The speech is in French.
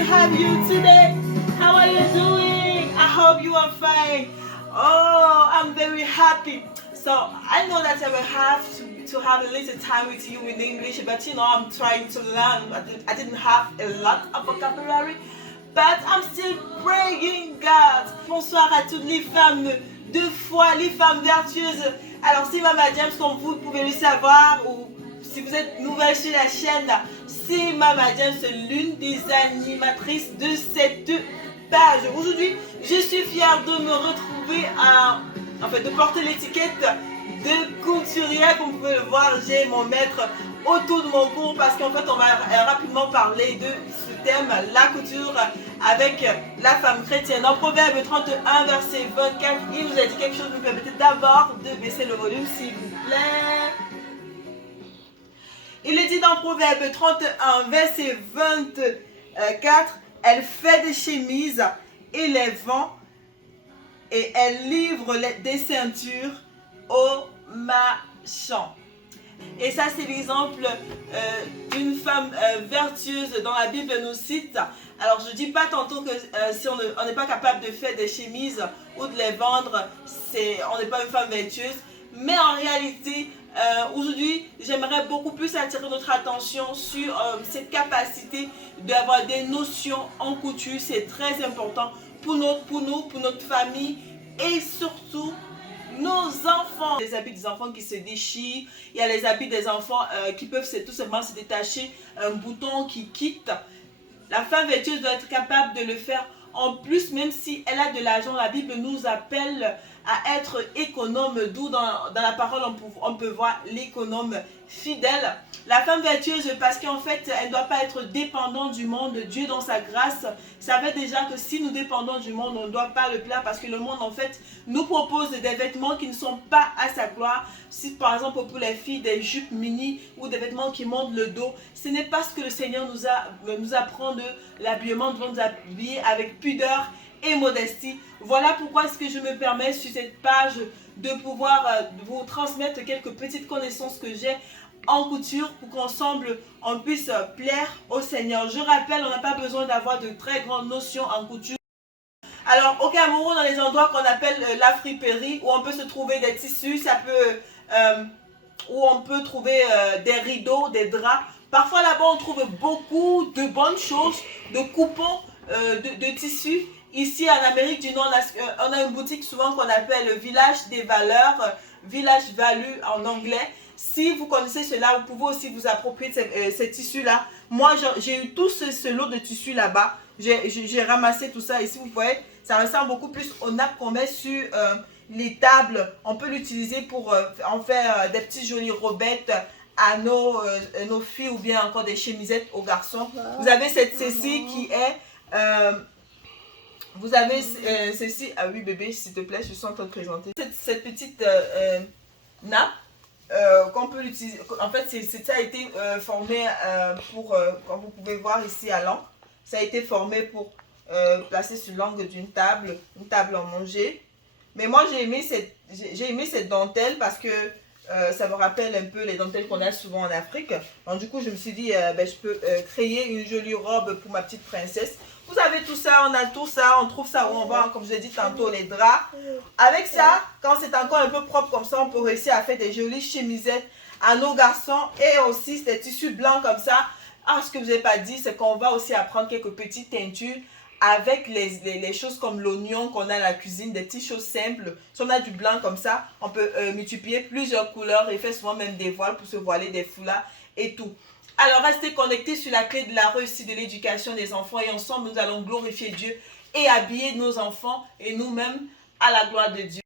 to have you today. How are you doing? I hope you are fine. Oh, I'm very happy. So I know that I will have to have a little time with you in English, but you know I'm trying to learn. I didn't have a lot of vocabulary, but I'm still praying God. Bonsoir à toutes les femmes de foi, les femmes vertueuses. Alors c'est Mama James, comme vous pouvez le savoir, ou si vous êtes nouvelle sur la chaîne, c'est Mama James, l'une des animatrices de cette page. Aujourd'hui, je suis fière de me retrouver de porter l'étiquette de couturière. Comme vous pouvez le voir, j'ai mon maître autour de mon cou parce qu'en fait, on va rapidement parler de ce thème, la couture avec la femme chrétienne. En Proverbe 31, verset 24, il nous a dit quelque chose. Vous me permettez d'abord de baisser le volume, s'il vous plaît. Il est dit dans Proverbe 31, verset 24, elle fait des chemises et les vend et elle livre des ceintures aux marchands. Et ça, c'est l'exemple d'une femme vertueuse dans la Bible nous cite. Alors, je ne dis pas tantôt que si on n'est pas capable de faire des chemises ou de les vendre, on n'est pas une femme vertueuse. Mais en réalité, aujourd'hui, j'aimerais beaucoup plus attirer notre attention sur cette capacité d'avoir des notions en couture. C'est très important pour notre famille et surtout nos enfants. Les habits des enfants qui se déchirent, il y a les habits des enfants qui peuvent tout simplement se détacher, un bouton qui quitte. La femme vertueuse doit être capable de le faire. En plus, même si elle a de l'argent, la Bible nous appelle à être économe, d'où dans la parole on peut voir l'économe fidèle. La femme vertueuse, parce qu'en fait, elle ne doit pas être dépendante du monde. Dieu, dans sa grâce, savait déjà que si nous dépendons du monde, on ne doit pas le plaire, parce que le monde, en fait, nous propose des vêtements qui ne sont pas à sa gloire. Si, par exemple, pour les filles, des jupes mini ou des vêtements qui montent le dos, ce n'est pas ce que le Seigneur nous apprend de l'habillement. Nous devons nous habiller avec pudeur et modestie. Voilà pourquoi est-ce que je me permets sur cette page de pouvoir vous transmettre quelques petites connaissances que j'ai en couture pour qu'ensemble on puisse plaire au Seigneur. Je rappelle, on n'a pas besoin d'avoir de très grandes notions en couture. Alors au Cameroun, dans les endroits qu'on appelle la friperie, où on peut se trouver des tissus, ça peut, où on peut trouver des rideaux, des draps. Parfois là-bas on trouve beaucoup de bonnes choses, de coupons de tissus. Ici en Amérique du Nord, on a une boutique souvent qu'on appelle le Village des Valeurs, Village Value en anglais. Si vous connaissez cela, vous pouvez aussi vous approprier ces tissus-là. Moi, j'ai eu tout ce lot de tissus là-bas. J'ai ramassé tout ça. Ici, vous voyez, ça ressemble beaucoup plus aux nappes qu'on met sur les tables. On peut l'utiliser pour en faire des petits jolis robettes à nos filles ou bien encore des chemisettes aux garçons. Vous avez ceci qui est... vous avez ceci... Ah oui, bébé, s'il te plaît, je suis en train de présenter. Cette petite nappe. Qu'on peut l'utiliser. En fait, ça a été formé pour, comme vous pouvez voir ici à l'encre, ça a été formé pour placer sur l'angle d'une table, une table en manger. Mais moi, j'ai aimé cette dentelle parce que ça me rappelle un peu les dentelles qu'on a souvent en Afrique. Donc du coup, je me suis dit, je peux créer une jolie robe pour ma petite princesse. Vous avez tout ça, on a tout ça, on trouve ça où on va, comme je l'ai dit tantôt, les draps. Avec ça, quand c'est encore un peu propre comme ça, on peut réussir à faire des jolies chemisettes à nos garçons et aussi des tissus blancs comme ça. Ah, ce que je vous ai pas dit, c'est qu'on va aussi apprendre quelques petites teintures avec les choses comme l'oignon qu'on a à la cuisine, des petites choses simples. Si on a du blanc comme ça, on peut multiplier plusieurs couleurs et faire souvent même des voiles pour se voiler, des foulards et tout. Alors, restez connectés sur la clé de la réussite de l'éducation des enfants et ensemble, nous allons glorifier Dieu et habiller nos enfants et nous-mêmes à la gloire de Dieu.